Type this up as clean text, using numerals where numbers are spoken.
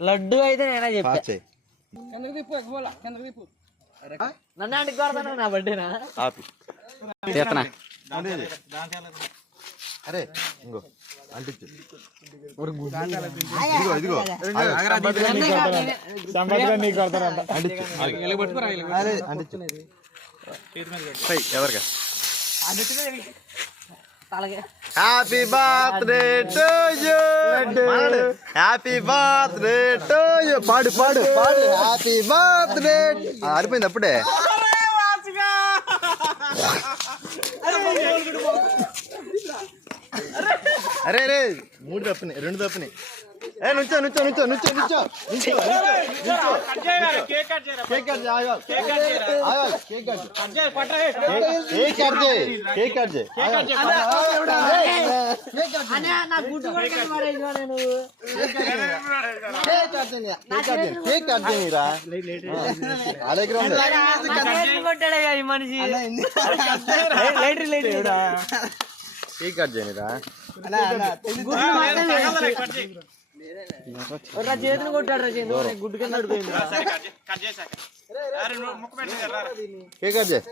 లడ్డు అయితే నేనే చెప్పా నన్ను ఆంటికి కొడతాను నా బర్త్డేనా అరే ఇంకో అంటించు ఎవరిగా happy birthday to you happy birthday to you పాడు పాడు పాడు హ్యాపీ బర్త్డే ఆరిపోయింది అప్పుడే అరే రే 3 తప్పినాయి 2 తప్పినాయి నుంచో నుంచో నుంచో నుంచో నుంచో కేక్ కట్ చేయనిరా చేతులు కొట్టాడు గుడ్డు కింద కేక్ కట్ చేయి